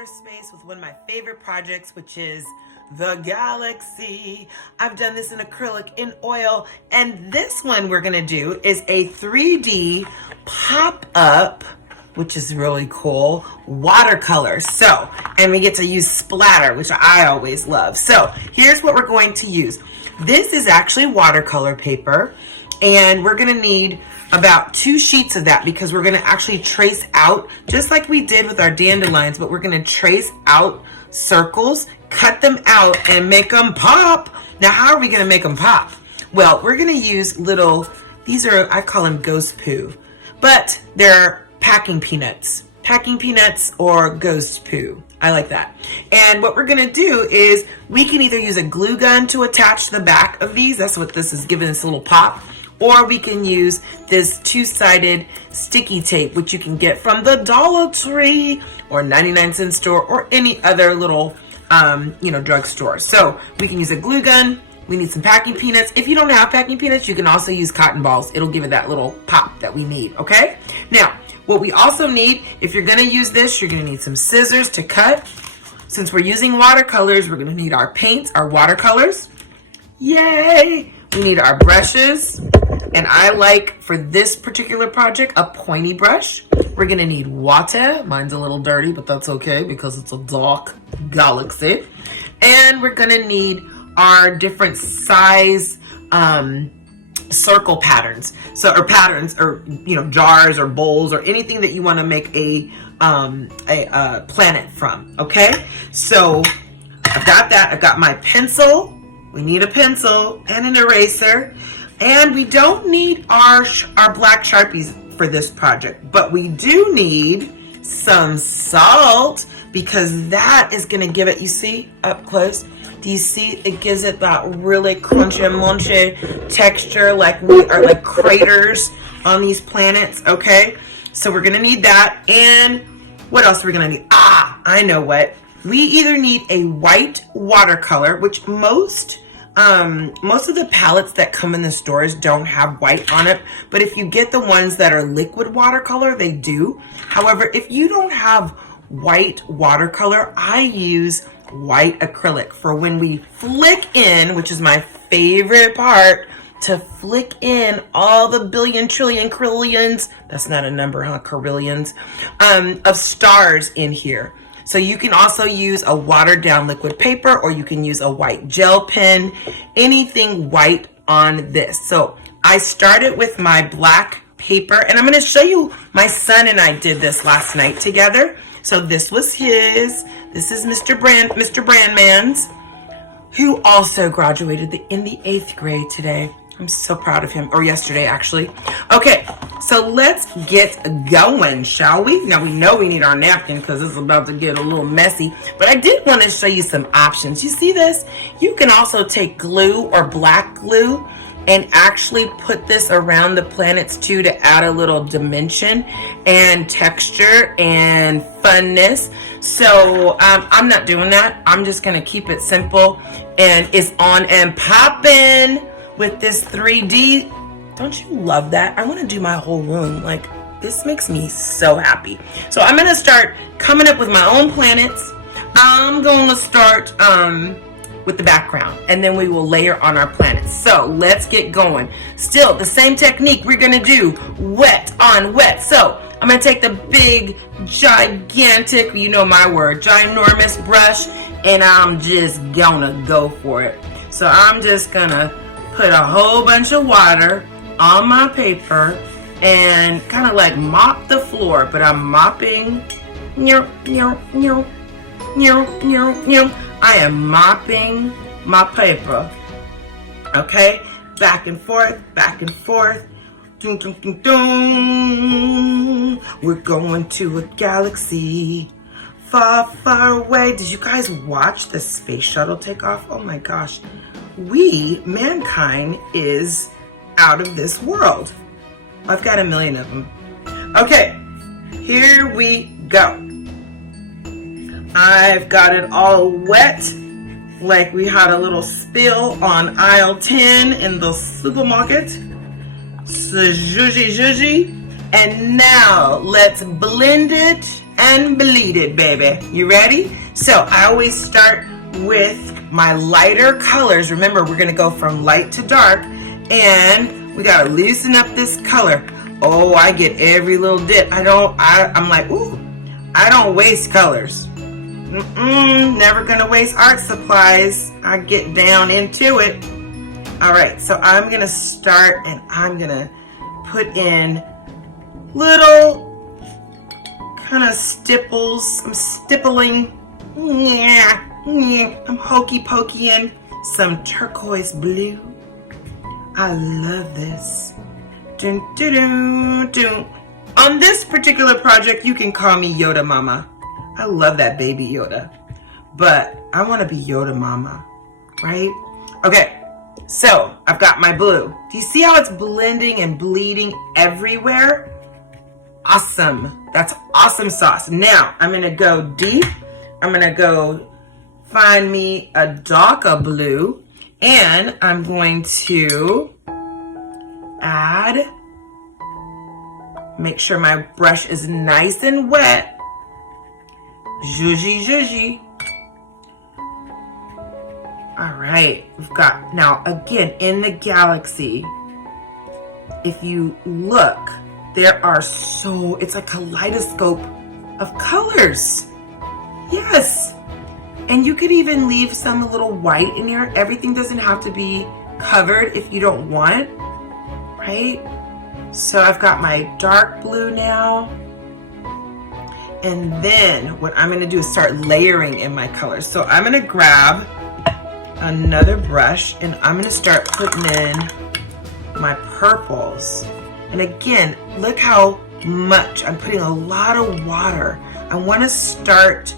outer space with one of my favorite projects, which is the Galaxy. I've done this in acrylic, in oil, and this one we're gonna do is a 3D pop-up, which is really cool, watercolor. So, and we get to use splatter, which I always love. So here's what we're going to use. This is actually watercolor paper, and we're gonna need about 2 sheets of that because we're gonna actually trace out, just like we did with our dandelions, but we're gonna trace out circles, cut them out, and make them pop. Now, how are we gonna make them pop? Well, we're gonna use little, these are, I call them ghost poo, but they're packing peanuts or ghost poo. I like that. And what we're gonna do is we can either use a glue gun to attach the back of these. That's what this is giving us a little pop. Or we can use this 2-sided sticky tape, which you can get from the Dollar Tree or 99-cent store or any other little, drugstore. So we can use a glue gun. We need some packing peanuts. If you don't have packing peanuts, you can also use cotton balls. It'll give it that little pop that we need, okay? Now, what we also need, if you're gonna use this, you're gonna need some scissors to cut. Since we're using watercolors, we're gonna need our paints, our watercolors. Yay! We need our brushes, and I like, for this particular project, a pointy brush. We're gonna need water. Mine's a little dirty, but that's okay because it's a dark galaxy. And we're gonna need our different size circle patterns. So, or patterns, or jars or bowls or anything that you want to make a planet from. Okay, so I've got that. I've got my pencil. We need a pencil and an eraser, and we don't need our black Sharpies for this project, but we do need some salt because that is going to give it, you see up close, do you see it gives it that really crunchy munchy texture, like we are like craters on these planets. Okay, so we're going to need that. And what else are we going to need? I know what. We either need a white watercolor, which most of the palettes that come in the stores don't have white on it, but if you get the ones that are liquid watercolor, they do. However, if you don't have white watercolor, I use white acrylic for when we flick in, which is my favorite part, to flick in all the billion, trillion, trillions, that's not a number, huh, carillions, of stars in here. So you can also use a watered down liquid paper, or you can use a white gel pen, anything white on this. So I started with my black paper, and I'm going to show you, my son and I did this last night together. So this was his. This is Mr. Brandman's, who also graduated in the 8th grade today. I'm so proud of him, or yesterday actually. Okay, so let's get going, shall we? Now we know we need our napkin because it's about to get a little messy, but I did want to show you some options. You see this? You can also take glue or black glue and actually put this around the planets too to add a little dimension and texture and funness. So I'm not doing that. I'm just gonna keep it simple, and it's on and popping with this 3D. Don't you love that? I want to do my whole room. Like, this makes me so happy. So I'm gonna start coming up with my own planets. I'm gonna start with the background, and then we will layer on our planets. So let's get going. Still the same technique. We're gonna do wet on wet. So I'm gonna take the big, gigantic, you know my word, ginormous brush, and I'm just gonna go for it. So I'm just gonna put a whole bunch of water on my paper and kind of like mop the floor, but I'm mopping. I am mopping my paper. Okay, back and forth, back and forth. Dun, dun, dun, dun. We're going to a galaxy far, far away. Did you guys watch the space shuttle take off? Oh my gosh. Mankind is out of this world. I've got a million of them. Okay, here we go. I've got it all wet, like we had a little spill on aisle 10 in the supermarket. So zhuzhy. And now let's blend it and bleed it, baby. You ready? So I always start with my lighter colors. Remember, we're gonna go from light to dark, and we gotta loosen up this color. Oh, I get every little dip. I'm like, ooh, I don't waste colors. Never gonna waste art supplies. I get down into it. All right, so I'm gonna start, and I'm gonna put in little kind of stipples. I'm stippling. I'm hokey pokeying some turquoise blue. I love this. Dun, dun, dun, dun. On this particular project, you can call me Yoda Mama. I love that baby Yoda, but I want to be Yoda Mama, right? Okay, so I've got my blue. Do you see how it's blending and bleeding everywhere? Awesome. That's awesome sauce. Now I'm going to go deep. I'm going to go find me a darker blue, and I'm going to add, make sure my brush is nice and wet. Zhuzhy, zhuzhy. All right, we've got, now again, in the galaxy, if you look, there are it's a kaleidoscope of colors. Yes. And you could even leave some a little white in here. Everything doesn't have to be covered if you don't want, right? So I've got my dark blue now. And then what I'm gonna do is start layering in my colors. So I'm gonna grab another brush, and I'm gonna start putting in my purples. And again, look how much I'm putting, a lot of water. I wanna start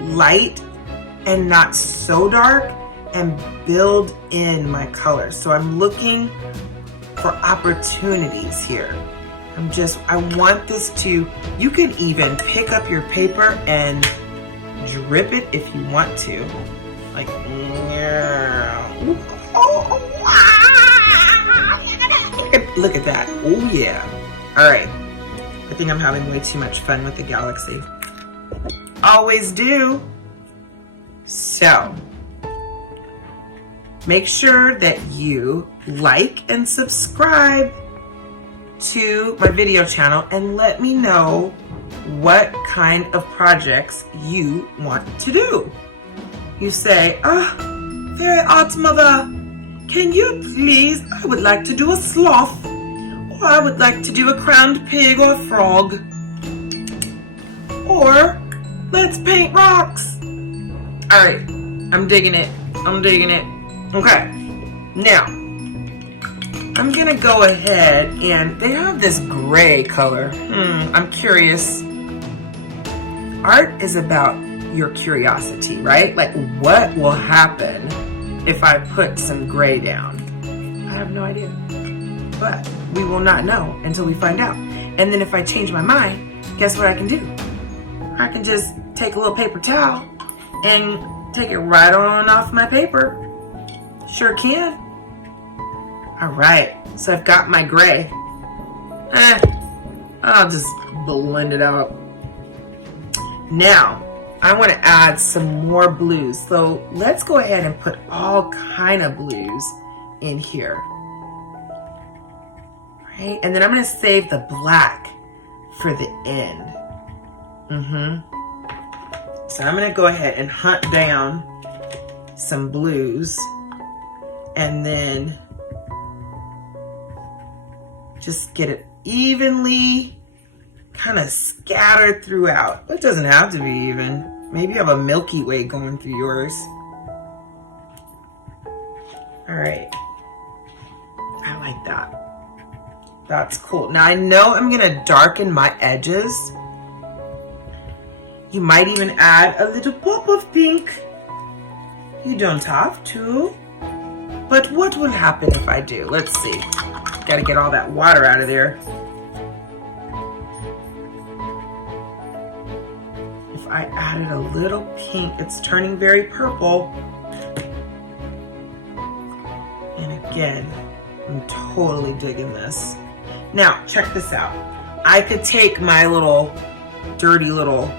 light and not so dark and build in my colors. So I'm looking for opportunities here. I want this to, you can even pick up your paper and drip it if you want to. Like, look at that. Oh yeah. All right. I think I'm having way too much fun with the galaxy. Always do. So, make sure that you like and subscribe to my video channel, and let me know what kind of projects you want to do. You say, Fairy Art Mother, can you please, I would like to do a sloth, or I would like to do a crowned pig or frog, or let's paint rocks. All right, I'm digging it. Okay, now I'm gonna go ahead, and they have this gray color. I'm curious. Art is about your curiosity, right? Like, what will happen if I put some gray down? I have no idea, but we will not know until we find out. And then if I change my mind, guess what I can do? I can just take a little paper towel and take it right on off my paper. Sure can. All right, so I've got my gray. I'll just blend it out. Now, I want to add some more blues. So let's go ahead and put all kind of blues in here. Right, and then I'm going to save the black for the end. So I'm going to go ahead and hunt down some blues, and then just get it evenly kind of scattered throughout. It doesn't have to be even. Maybe you have a Milky Way going through yours. All right. I like that. That's cool. Now I know I'm gonna darken my edges. You might even add a little pop of pink. You don't have to. But what will happen if I do? Let's see. Gotta get all that water out of there. If I added a little pink, it's turning very purple. And again, I'm totally digging this. Now, check this out. I could take my little dirty little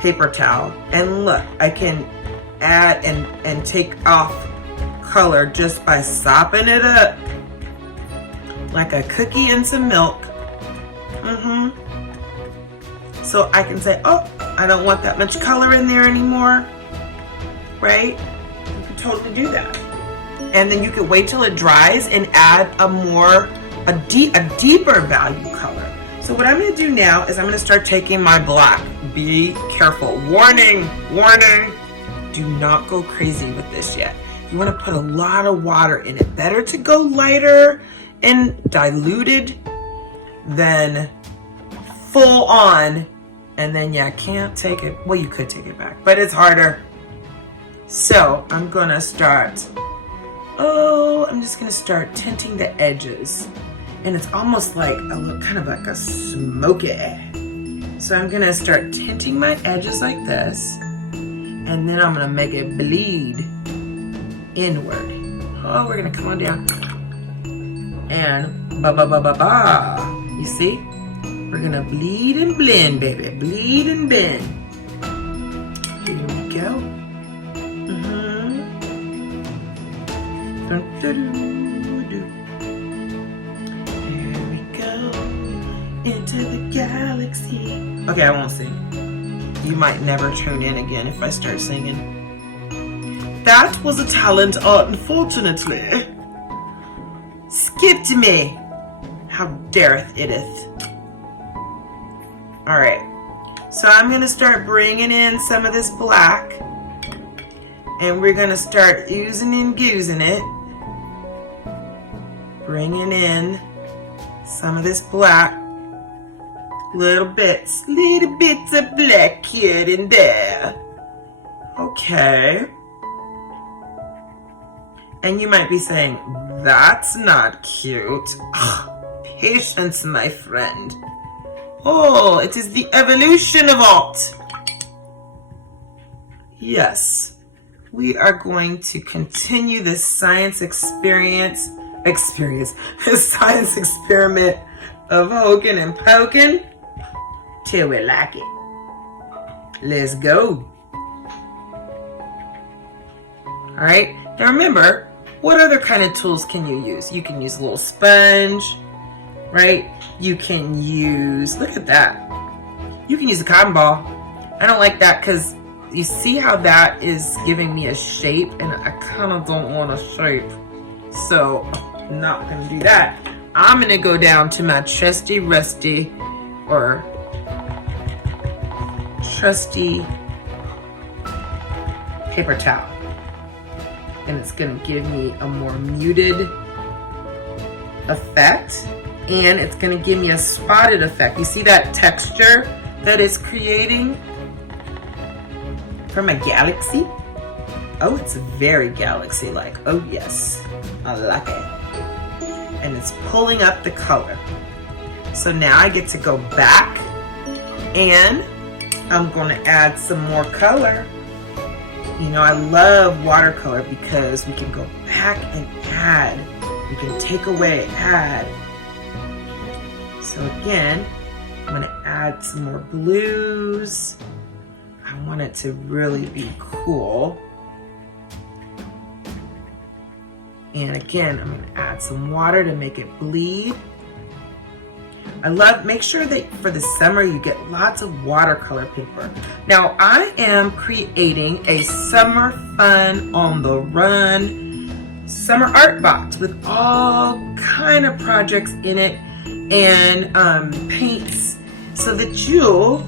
paper towel. And look, I can add and take off color just by sopping it up like a cookie in some milk. So I can say, oh, I don't want that much color in there anymore, right? You can totally do that. And then you can wait till it dries and add a deeper value color. So what I'm gonna do now is I'm gonna start taking my black. Be careful, warning, warning. Do not go crazy with this yet. You wanna put a lot of water in it. Better to go lighter and diluted than full on. And then I can't take it, well, you could take it back, but it's harder. So I'm gonna start, I'm just gonna start tinting the edges. And it's almost like kind of like a smoky. So I'm gonna start tinting my edges like this. And then I'm gonna make it bleed inward. Oh, we're gonna come on down. And ba-ba-ba-ba-ba. You see? We're gonna bleed and blend, baby. Bleed and bend. Here we go. Here we go. Into the galaxy. Okay, I won't sing. You might never tune in again if I start singing. That was a talent, unfortunately. Skipped me. How dareth iteth. All right, so I'm gonna start bringing in some of this black, and we're gonna start using and goosing it. Bringing in some of this black, little bits of black here and there. Okay. And you might be saying, that's not cute. Ugh, patience, my friend. Oh, it is the evolution of art. Yes, we are going to continue this science experience, this science experiment of hoking and poking till we like it. Let's go. All right, now remember, what other kind of tools can you use? You can use a little sponge, right? You can use, look at that. You can use a cotton ball. I don't like that because you see how that is giving me a shape, and I kind of don't want a shape. So I'm not gonna do that. I'm gonna go down to my trusty paper towel. And it's gonna give me a more muted effect. And it's gonna give me a spotted effect. You see that texture that it's creating from a galaxy? Oh, it's very galaxy-like. Oh yes, I like it. And it's pulling up the color. So now I get to go back and I'm gonna add some more color. You know, I love watercolor because we can go back and add. We can take away, add. So again, I'm gonna add some more blues. I want it to really be cool. And again, I'm gonna add some water to make it bleed. Make sure that for the summer you get lots of watercolor paper. Now I am creating a summer fun on the run summer art box with all kind of projects in it and paints so that you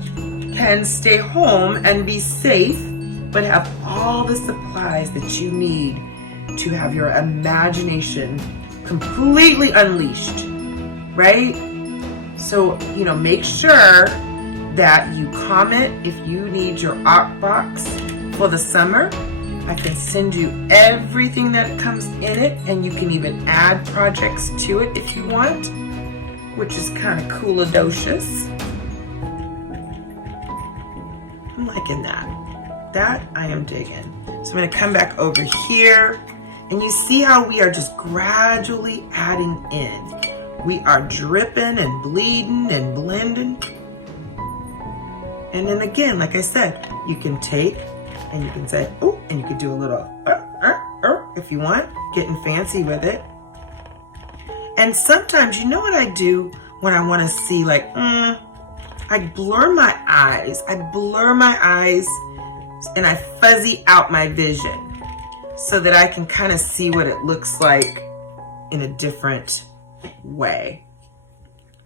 can stay home and be safe but have all the supplies that you need to have your imagination completely unleashed, right? So, you know, make sure that you comment if you need your art box for the summer. I can send you everything that comes in it, and you can even add projects to it if you want, which is kind of cool-adocious. I'm liking that. That I am digging. So I'm gonna come back over here, and you see how we are just gradually adding in. We are dripping and bleeding and blending. And then again, like I said, you can take and you can say, oh, and you could do a little, if you want, getting fancy with it. And sometimes, you know what I do when I want to see like, I blur my eyes. I blur my eyes and I fuzzy out my vision so that I can kind of see what it looks like in a different way.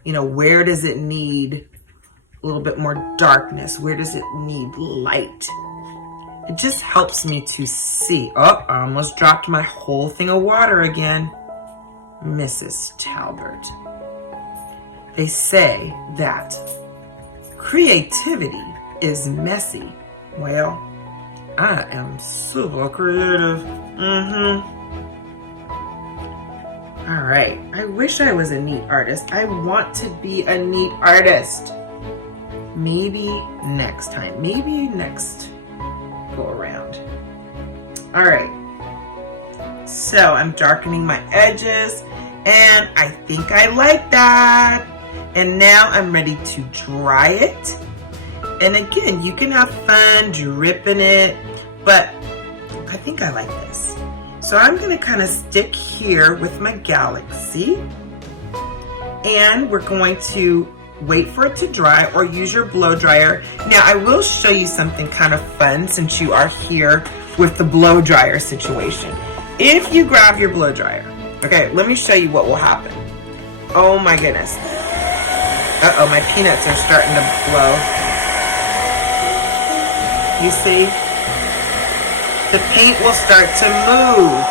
You know, where does it need a little bit more darkness? Where does it need light? It just helps me to see. Oh, I almost dropped my whole thing of water again. Mrs. Talbert. They say that creativity is messy. Well, I am super creative. All right, I wish I was a neat artist. I want to be a neat artist. Maybe next time, maybe next go around. All right, so I'm darkening my edges and I think I like that. And now I'm ready to dry it. And again, you can have fun dripping it, but I think I like this. So I'm gonna kind of stick here with my Galaxy and we're going to wait for it to dry or use your blow dryer. Now I will show you something kind of fun since you are here with the blow dryer situation. If you grab your blow dryer, okay, let me show you what will happen. Oh my goodness. Uh-oh, my peanuts are starting to blow. You see? The paint will start to move.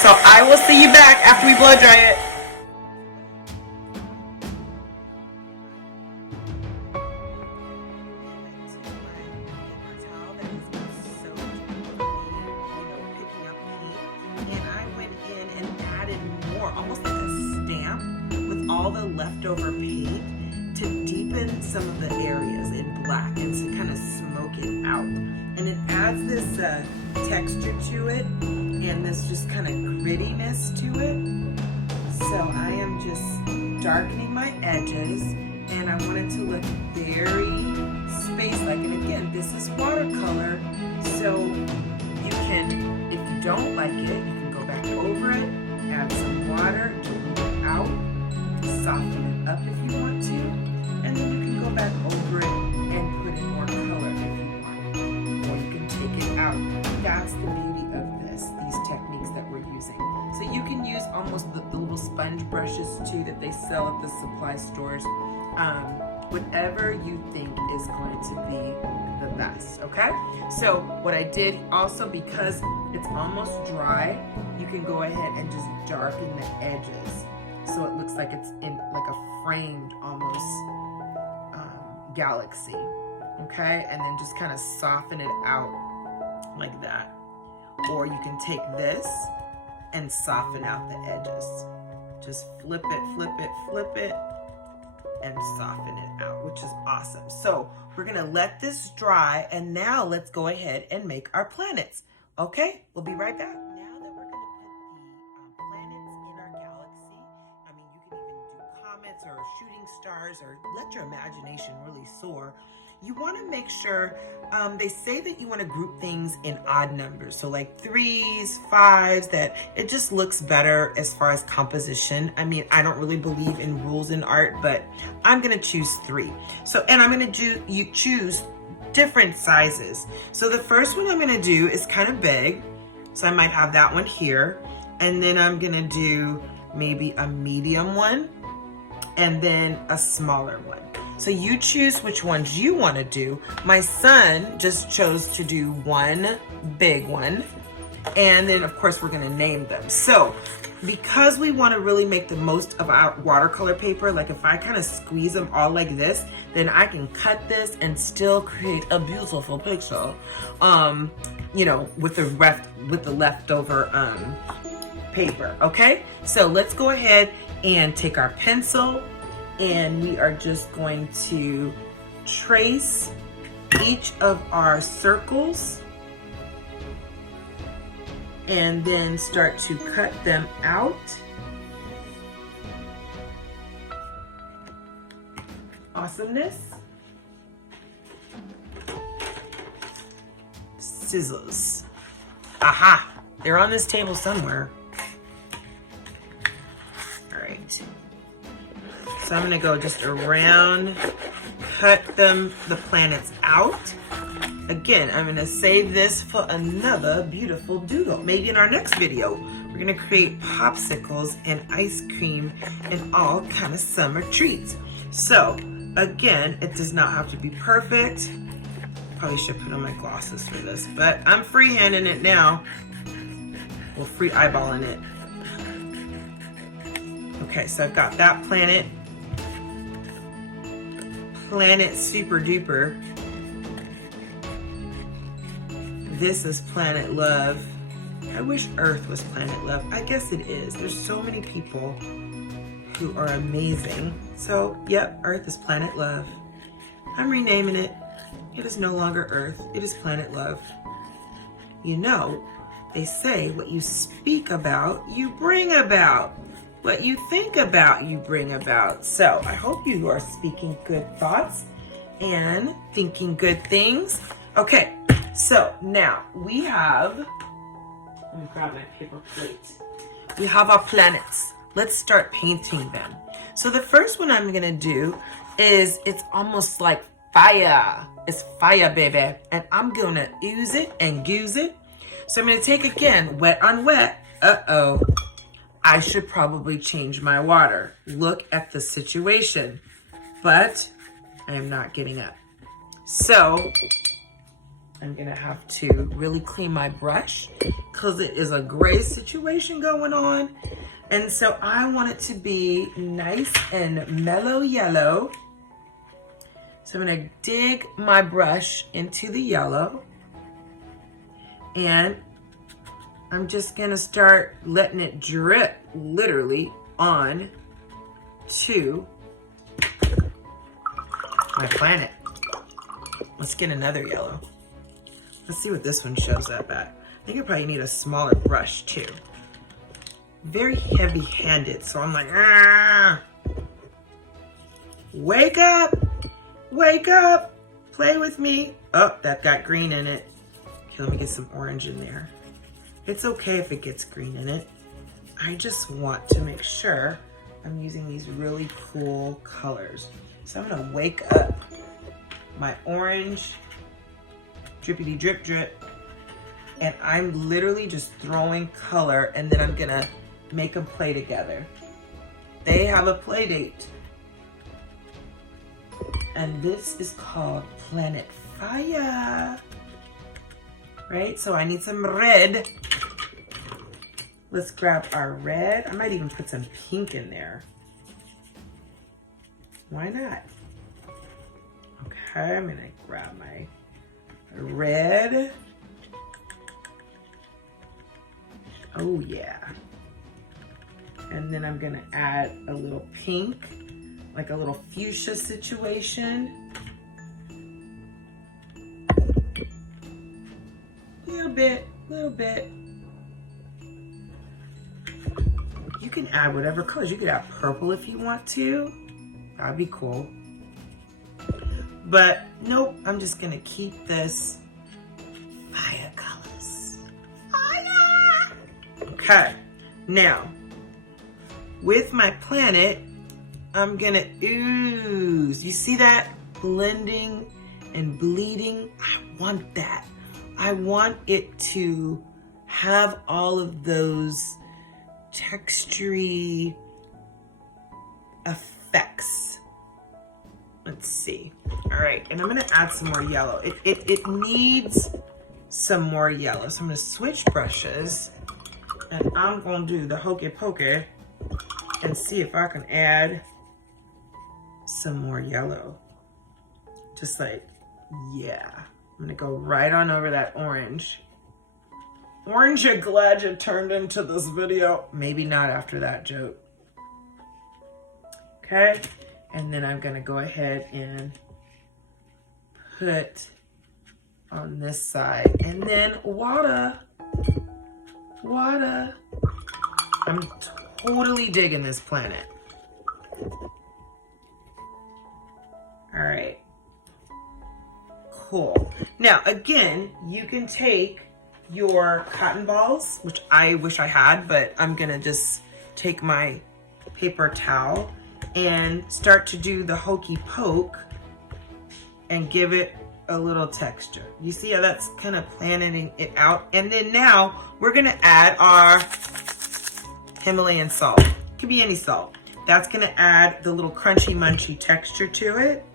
So I will see you back after we blow dry it. And I went in and added more, almost like a stamp with all the leftover paint to deepen some of the areas in black and to kind of smoke it out. And it adds this texture to it and this just kind of grittiness to it. So I am just darkening my edges and I want it to look very space-like. And again, this is watercolor, so you can, if you don't like it, you can go back over it, add some water, dilute it out, soften it up if you want to, and then you can go back over it and put in more color if you want, or you can take it out. That's the beauty of these techniques that we're using. So you can use almost the little sponge brushes too that they sell at the supply stores. Whatever you think is going to be the best, okay? So what I did also, because it's almost dry, you can go ahead and just darken the edges so it looks like it's in like a framed almost galaxy, okay? And then just kind of soften it out like that. Or you can take this and soften out the edges. Just flip it, flip it, flip it, and soften it out, which is awesome. So we're gonna let this dry, and now let's go ahead and make our planets. Okay, we'll be right back. Now that we're gonna put the planets in our galaxy, I mean, you can even do comets or shooting stars or let your imagination really soar. You wanna make sure, they say that you wanna group things in odd numbers. So like 3s, 5s, that it just looks better as far as composition. I mean, I don't really believe in rules in art, but I'm gonna choose 3. So, and I'm gonna choose different sizes. So the first one I'm gonna do is kind of big. So I might have that one here. And then I'm gonna do maybe a medium one and then a smaller one. So you choose which ones you want to do. My son just chose to do one big one. And then of course we're going to name them. So because we want to really make the most of our watercolor paper, like if I kind of squeeze them all like this, then I can cut this and still create a beautiful picture, you know, with the leftover paper. Okay, so let's go ahead and take our pencil, and we are just going to trace each of our circles and then start to cut them out. awesomeness. Scissors. Aha! They're on this table somewhere. All right. So I'm gonna go just around, cut the planets out. Again, I'm gonna save this for another beautiful doodle. Maybe in our next video, we're gonna create popsicles and ice cream and all kind of summer treats. So again, it does not have to be perfect. Probably should put on my glasses for this, but I'm freehanding it now. Well, free eyeballing it. Okay, so I've got that planet. Planet super duper. This is Planet Love. I wish Earth was Planet Love. I guess it is. There's so many people who are amazing. So, yep, Earth is Planet Love. I'm renaming it. It is no longer Earth. It is Planet Love. You know, they say what you speak about, you bring about. What you think about, you bring about. So I hope you are speaking good thoughts and thinking good things. Okay, so now we have, let me grab my paper plate. We have our planets. Let's start painting them. So the first one I'm gonna do is, it's almost like fire. It's fire, baby. And I'm gonna ooze it and goose it. So I'm gonna take, again, wet on wet. Uh-oh. I should probably change my water. Look at the situation. But I am not getting up. So I'm gonna have to really clean my brush because it is a gray situation going on. And so I want it to be nice and mellow yellow. So I'm gonna dig my brush into the yellow, and I'm just gonna start letting it drip literally on to my planet. Let's get another yellow. Let's see what this one shows up at. I think I probably need a smaller brush too. Very heavy-handed, so I'm like, ah! Wake up! Wake up! Play with me. Oh, that got green in it. Okay, let me get some orange in there. It's okay if it gets green in it. I just want to make sure I'm using these really cool colors. So I'm gonna wake up my orange, drippity drip drip, and I'm literally just throwing color, and then I'm gonna make them play together. They have a play date. And this is called Planet Fire. Right, so I need some red. Let's grab our red. I might even put some pink in there. Why not? Okay, I'm gonna grab my red. Oh yeah. And then I'm gonna add a little pink, like a little fuchsia situation. Little bit. You can add whatever colors. You could add purple if you want to. That'd be cool. But nope, I'm just gonna keep this fire colors. Fire! Okay, now with my planet, I'm gonna ooze. You see that? Blending and bleeding. I want that. I want it to have all of those textury effects. Let's see. All right, and I'm gonna add some more yellow. It needs some more yellow. So I'm gonna switch brushes, and I'm gonna do the hokey pokey and see if I can add some more yellow. Just like, yeah. I'm gonna go right on over that orange. Orange, you're glad you turned into this video. Maybe not after that joke. Okay, and then I'm gonna go ahead and put on this side. And then water. I'm totally digging this planet. cool. Now, again, you can take your cotton balls, which I wish I had, but I'm gonna just take my paper towel and start to do the hokey poke and give it a little texture. You see how that's kind of planning it out? And then now we're gonna add our Himalayan salt. Could be any salt. That's gonna add the little crunchy munchy texture to it.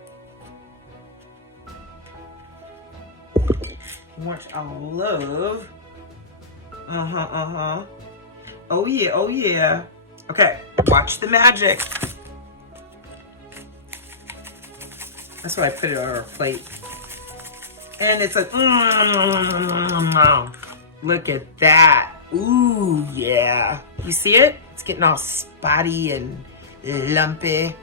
Which I love. Oh yeah, oh yeah. Okay, watch the magic. That's why I put it on our plate. And it's like, look at that. Ooh, yeah. You see it? It's getting all spotty and lumpy.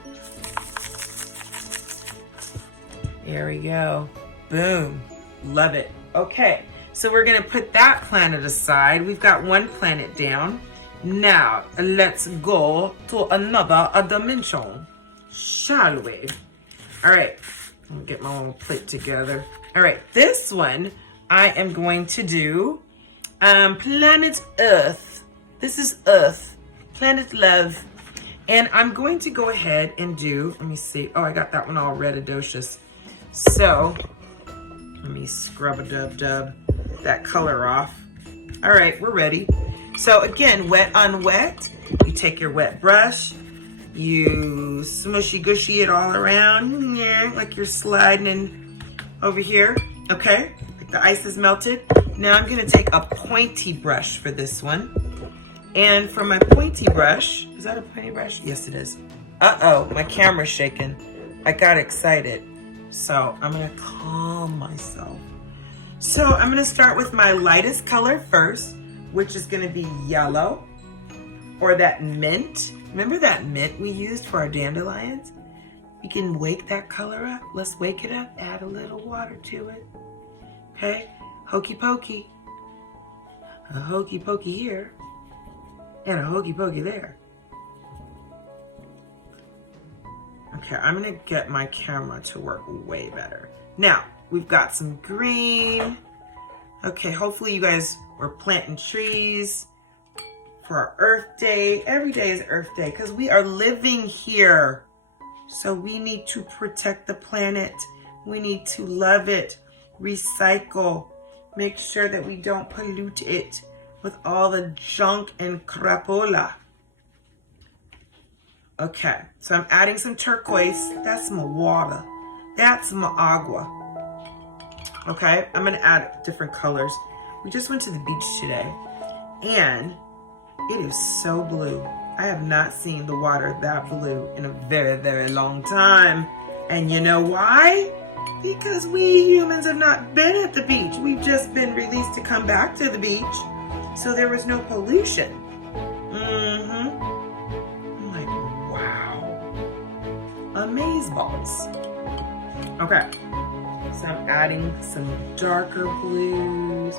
There we go. Boom. Love it. Okay, so we're gonna put that planet aside. We've got one planet down. Now, let's go to another dimension, shall we? All right, let me get my little plate together. All right, this one I am going to do planet Earth. This is Earth, planet love. And I'm going to go ahead and do, let me see. Oh, I got that one all redidocious. So, let me scrub a dub that color off. All right, we're ready. So again, wet on wet. You take your wet brush, you smushy gushy it all around, yeah, like you're sliding in over here. Okay, like the ice is melted. Now I'm gonna take a pointy brush for this one. And for my pointy brush, is that a pointy brush? Yes, it is. Uh-oh, my camera's shaking. I got excited. So I'm gonna calm myself. So I'm gonna start with my lightest color first, which is gonna be yellow, or that mint. Remember that mint we used for our dandelions? We can wake that color up. Let's wake it up, add a little water to it. Okay, hokey pokey. A hokey pokey here, and a hokey pokey there. Okay, I'm gonna get my camera to work way better. Now, we've got some green. Okay, hopefully you guys were planting trees for our Earth Day. Every day is Earth Day because we are living here. So we need to protect the planet. We need to love it, recycle, make sure that we don't pollute it with all the junk and crapola. Okay, so I'm adding some turquoise. That's my water. That's my agua. Okay, I'm gonna add different colors. We just went to the beach today and it is so blue. I have not seen the water that blue in a very, very long time. And you know why? Because we humans have not been at the beach. We've just been released to come back to the beach. So there was no pollution. I'm like, wow. Amazeballs. Okay, so I'm adding some darker blues.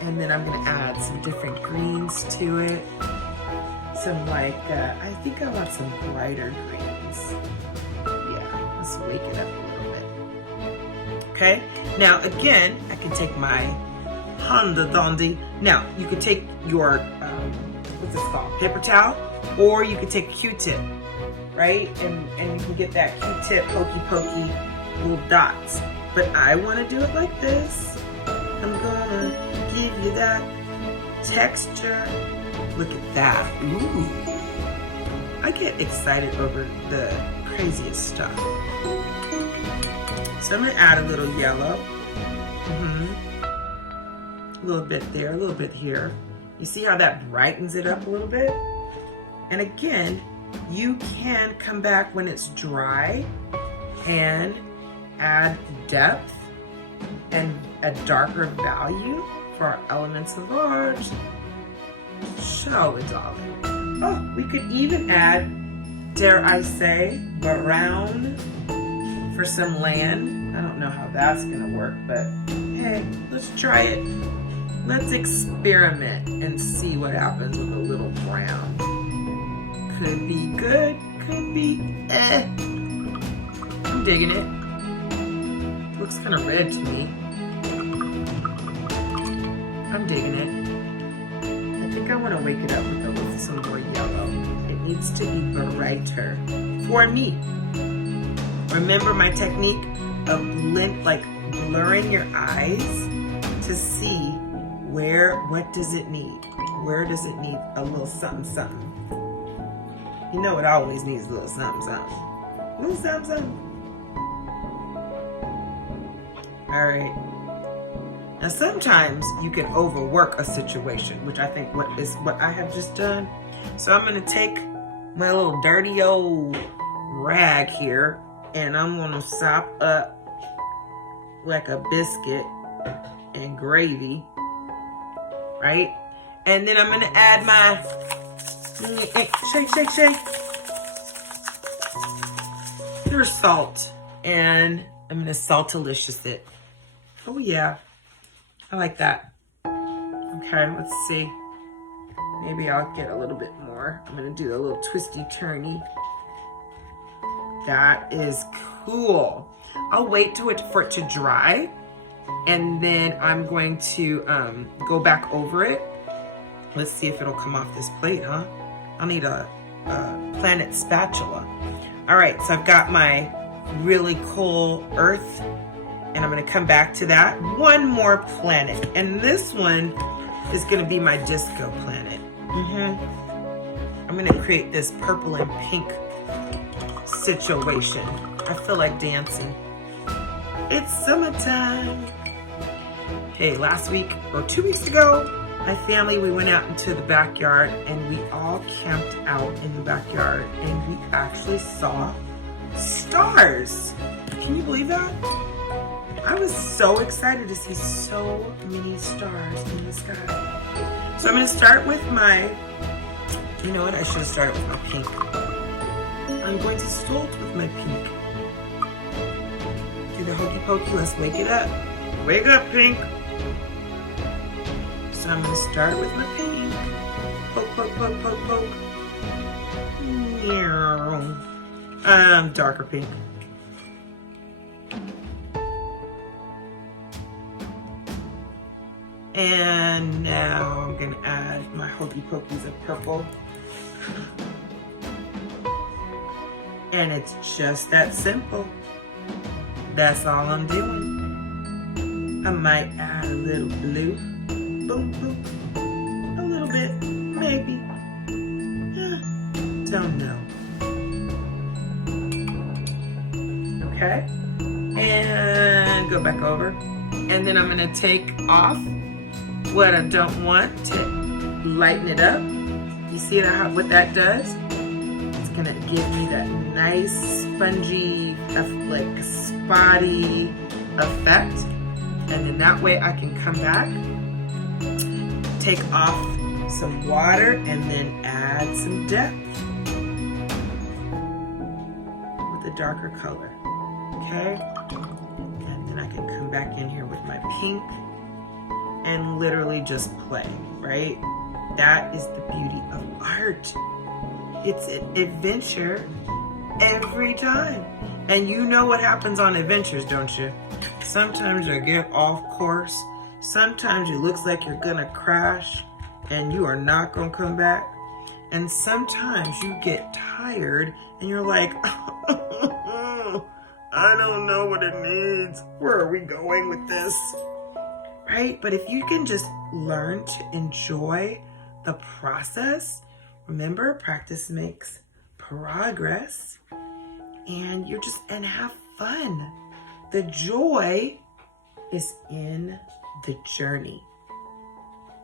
And then I'm gonna add some different greens to it. Some like, I think I want some brighter greens. Yeah, let's wake it up a little bit. Okay, now again, I can take my Honda Dondi. Now, you could take your, what's this called? Paper towel, or you could take a Q-tip, right? And you can get that Q-tip hokey pokey little dots. But I wanna do it like this. I'm gonna give you that texture. Look at that. Ooh. I get excited over the craziest stuff. So I'm gonna add a little yellow. A little bit there, a little bit here. You see how that brightens it up a little bit? And again, you can come back when it's dry and add depth and a darker value for our elements of art. Shall we, darling? Oh, we could even add, dare I say, brown for some land. I don't know how that's gonna work, but hey, let's try it. Let's experiment and see what happens with a little brown. Could be good, could be eh. I'm digging it. looks kind of red to me. I'm digging it. I think I want to wake it up with a little some more yellow. It needs to be brighter for me. Remember my technique of blurring your eyes to see what does it need? Where does it need a little something, something? You know it always needs a little something, something. A little something, something. All right. Now sometimes you can overwork a situation, which I think what I have just done. So I'm gonna take my little dirty old rag here and I'm gonna sop up like a biscuit and gravy, right? And then I'm gonna add my, shake. Here's salt, and I'm gonna saltalicious it. Oh yeah, I like that. Okay, let's see. Maybe I'll get a little bit more. I'm gonna do a little twisty turny. That is cool. I'll wait for it to dry, and then I'm going to go back over it. Let's see if it'll come off this plate, huh? I'll need a planet spatula. All right, so I've got my really cool earth, and I'm gonna come back to that. One more planet, and this one is gonna be my disco planet. I'm gonna create this purple and pink situation. I feel like dancing. It's summertime. Hey, last week or 2 weeks ago, my family, we went out into the backyard and we all camped out in the backyard and we actually saw stars. Can you believe that? I was so excited to see so many stars in the sky. So I'm gonna start with my, you know what, I should have started with my pink. I'm going to start with my pink. Do the hokey pokey, let's wake it up. Wake up, pink. So I'm gonna start with my pink. Poke, poke, poke, poke, poke. Darker pink. And now I'm gonna add my hokey pokeys of purple. And it's just that simple. That's all I'm doing. I might add a little blue. Boom, boom. A little bit, maybe. Don't know. Okay. And go back over. And then I'm gonna take off what I don't want to lighten it up. You see what that does? It's gonna give me that nice spongy, like spotty effect. And then that way I can come back, take off some water, and then add some depth with a darker color, okay? And then I can come back in here with my pink and literally just play, right? That is the beauty of art. It's an adventure every time. And you know what happens on adventures, don't you? Sometimes you get off course. Sometimes it looks like you're gonna crash and you are not gonna come back. And sometimes you get tired and you're like, I don't know what it needs. Where are we going with this? Right? But if you can just learn to enjoy the process, remember, practice makes progress, and and have fun. The joy is in the journey.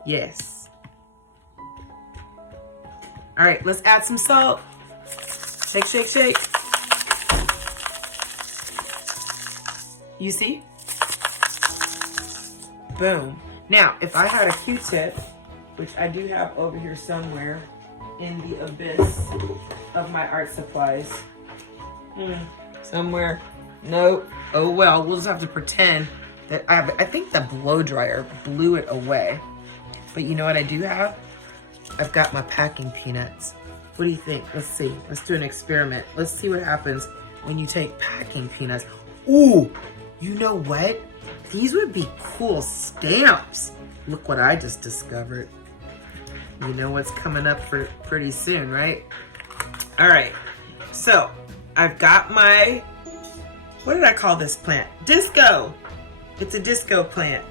Yes. All right, let's add some salt. Shake, shake, shake. You see? Boom. Now, if I had a Q-tip, which I do have over here somewhere in the abyss of my art supplies. Somewhere. Nope. Oh well, we'll just have to pretend that I think the blow dryer blew it away. But you know what I do have? I've got my packing peanuts. What do you think? Let's see. Let's do an experiment. Let's see what happens when you take packing peanuts. Ooh, You know what? These would be cool stamps. Look what I just discovered. You know what's coming up for pretty soon, right? All right, so I've got my, what did I call this plant? Disco. It's a disco planet.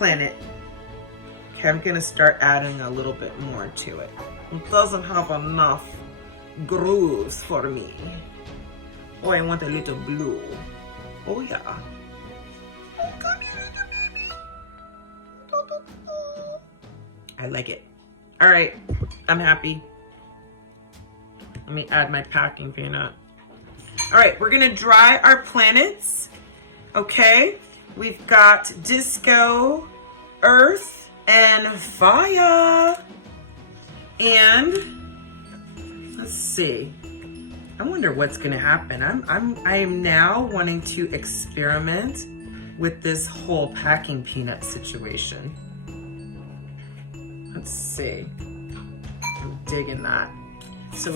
Okay, I'm gonna start adding a little bit more to it. It doesn't have enough grooves for me. Oh, I want a little blue. Oh yeah. Oh, come here, little baby. I like it. All right, I'm happy. Let me add my packing peanut. All right, we're gonna dry our planets. Okay, we've got disco, earth, and fire. And let's see. I wonder what's gonna happen. I am now wanting to experiment with this whole packing peanut situation. Let's see. I'm digging that. So,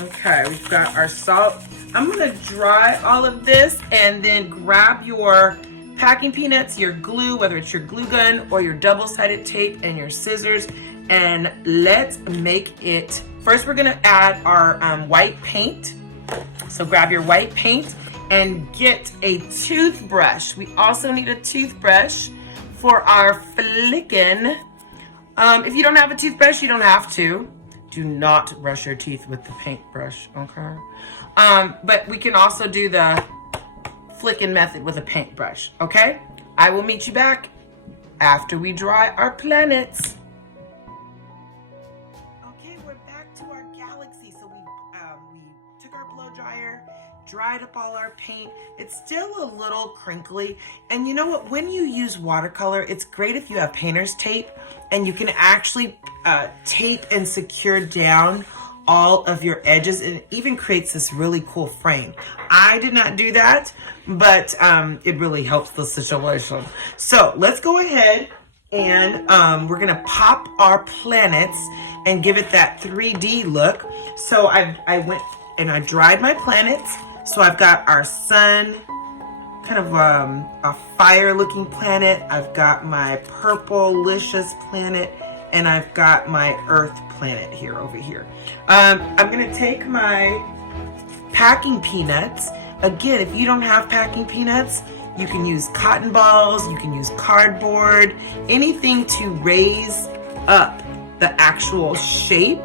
okay, we've got our salt. I'm gonna dry all of this and then grab your packing peanuts, your glue, whether it's your glue gun or your double-sided tape and your scissors, and let's make it. First, we're gonna add our white paint. So grab your white paint and get a toothbrush. We also need a toothbrush for our flicking. If you don't have a toothbrush, you don't have to. Do not brush your teeth with the paintbrush, okay? But we can also do the flicking method with a paintbrush, okay? I will meet you back after we dry our planets. Okay, we're back to our galaxy. So we took our blow dryer, dried up all our paint. It's still a little crinkly. And you know what? When you use watercolor, it's great if you have painter's tape and you can actually tape and secure down all of your edges, and it even creates this really cool frame. I did not do that, but it really helps the situation. So let's go ahead and we're gonna pop our planets and give it that 3D look. So I went and I dried my planets. So I've got our sun, kind of a fire looking planet. I've got my purple-licious planet, and I've got my earth planet here over here. I'm gonna take my packing peanuts. Again, if you don't have packing peanuts, you can use cotton balls, you can use cardboard, anything to raise up the actual shape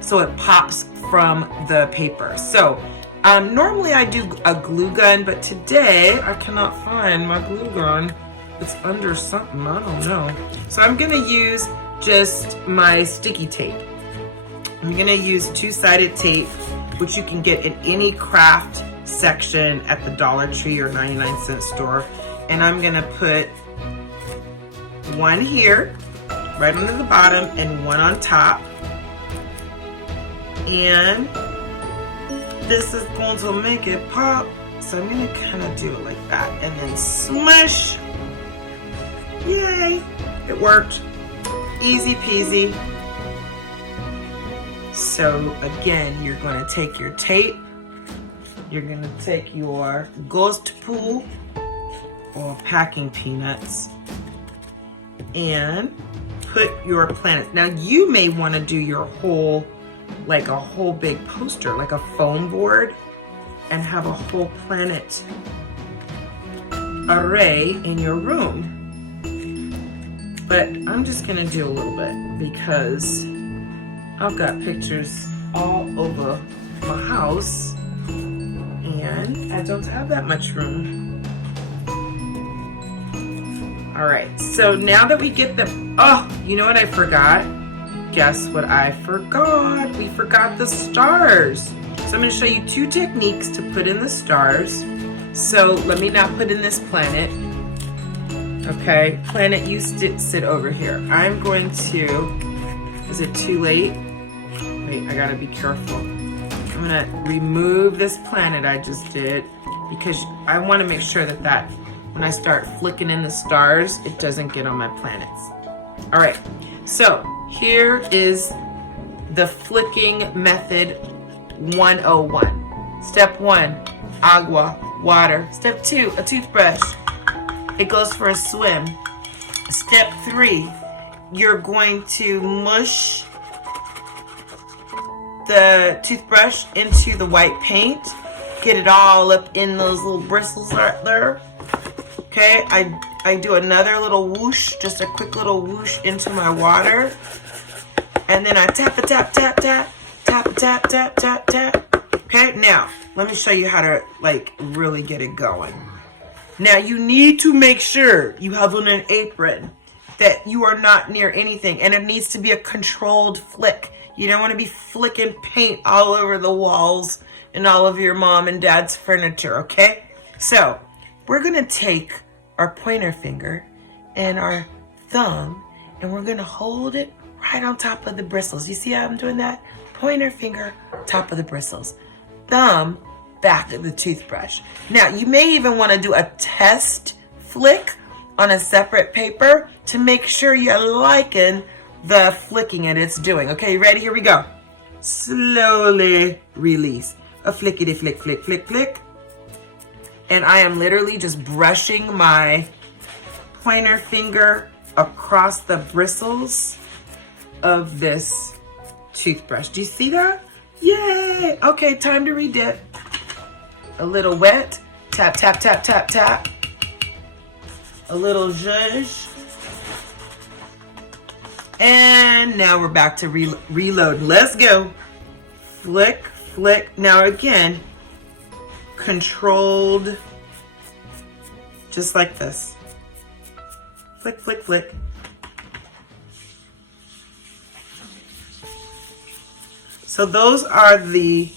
so it pops from the paper. So normally I do a glue gun, but today I cannot find my glue gun. It's under something, I don't know. So I'm gonna use just my sticky tape. I'm gonna use two-sided tape, which you can get in any craft section at the Dollar Tree or 99-cent store. And I'm gonna put one here, right under the bottom, and one on top. And this is going to make it pop. So I'm gonna kind of do it like that and then smush. Yay, it worked. Easy peasy. So again, you're going to take your tape, you're going to take your ghost pool or packing peanuts and put your planets. Now you may want to do your whole, like a whole big poster, like a foam board, and have a whole planet array in your room. But I'm just gonna do a little bit because I've got pictures all over my house and I don't have that much room. All right, so now that we get the, oh, you know what I forgot? Guess what I forgot? We forgot the stars. So I'm gonna show you two techniques to put in the stars. So let me not put in this planet. Okay, planet, you sit over here. I'm going to, is it too late? Wait, I gotta be careful. I'm gonna remove this planet I just did because I wanna make sure that when I start flicking in the stars, it doesn't get on my planets. All right, so here is the flicking method 101. Step 1, agua, water. Step 2, a toothbrush. it goes for a swim. Step 3, you're going to mush the toothbrush into the white paint. Get it all up in those little bristles right there. Okay, I do another little whoosh, just a quick little whoosh into my water. And then I tap, tap, tap, tap, tap, tap, tap, tap, tap. Okay, now, let me show you how to, like, really get it going. Now, you need to make sure you have on an apron that you are not near anything. And it needs to be a controlled flick. You don't want to be flicking paint all over the walls and all of your mom and dad's furniture, okay? So, we're going to take our pointer finger and our thumb, and we're going to hold it right on top of the bristles. You see how I'm doing that? Pointer finger, top of the bristles. Thumb, back of the toothbrush. Now, you may even want to do a test flick on a separate paper to make sure you're liking the flicking that it's doing. Okay, you ready? Here we go. Slowly release. A flickety flick, flick, flick, flick. And I am literally just brushing my pointer finger across the bristles of this toothbrush. Do you see that? Yay! Okay, time to redip. A little wet. Tap, tap, tap, tap, tap. A little zhuzh. And now we're back to reload. Let's go. Flick, flick. Now again, controlled, just like this. Flick, flick, flick. So those are the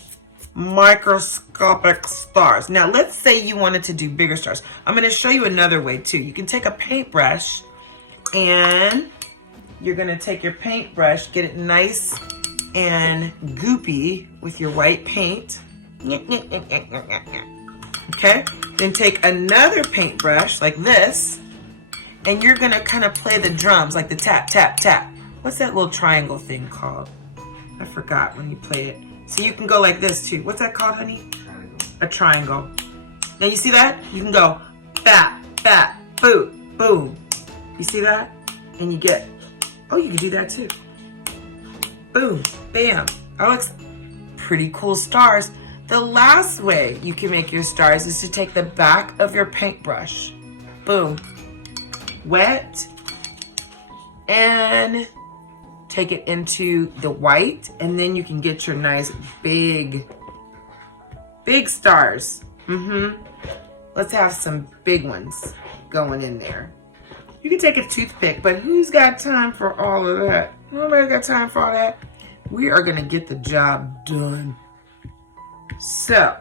microscopic stars. Now let's say you wanted to do bigger stars. I'm going to show you another way too. You can take a paintbrush and you're going to take your paintbrush, get it nice and goopy with your white paint. Okay, then take another paintbrush like this and you're going to kind of play the drums like the tap, tap, tap. What's that little triangle thing called? I forgot when you play it. So you can go like this too. What's that called, honey? Triangle. A triangle. Now you see that? You can go bap, bap, boom, boom. You see that? And you get, oh, you can do that too. Boom, bam. That looks pretty cool stars. The last way you can make your stars is to take the back of your paintbrush. Boom. Wet. And take it into the white, and then you can get your nice big stars. Let's have some big ones going in there. You can take a toothpick, but who's got time for all of that? Nobody got time for all that. We are gonna get the job done. So,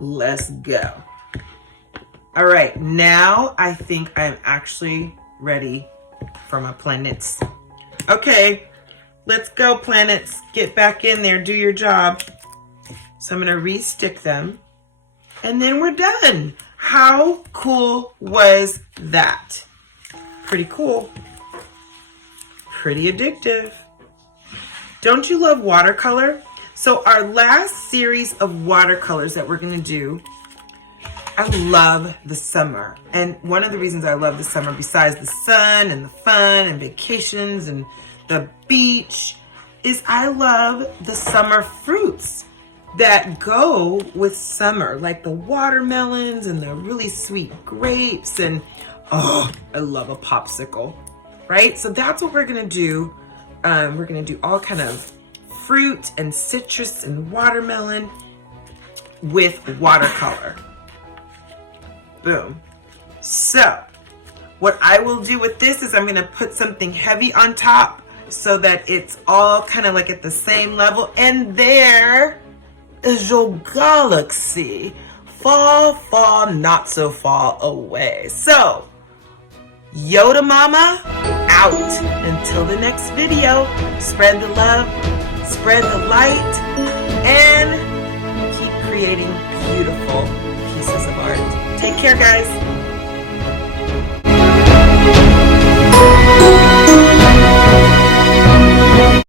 let's go. All right, now I think I'm actually ready for my planets. Okay, let's go, planets. Get back in there, do your job. So I'm gonna re-stick them, and then we're done. How cool was that? Pretty cool. Pretty addictive. Don't you love watercolor? So our last series of watercolors that we're gonna do, I love the summer. And one of the reasons I love the summer, besides the sun and the fun and vacations and the beach, is I love the summer fruits that go with summer, like the watermelons and the really sweet grapes. And oh, I love a popsicle, right? So that's what we're gonna do. We're gonna do all kind of fruit and citrus and watermelon with watercolor. Boom. So what I will do with this is I'm going to put something heavy on top so that it's all kind of like at the same level. And there is your galaxy. Far, far, not so far away. So, Yoda Mama out. Until the next video, spread the love, spread the light, and keep creating beautiful pieces of art. Take care, guys.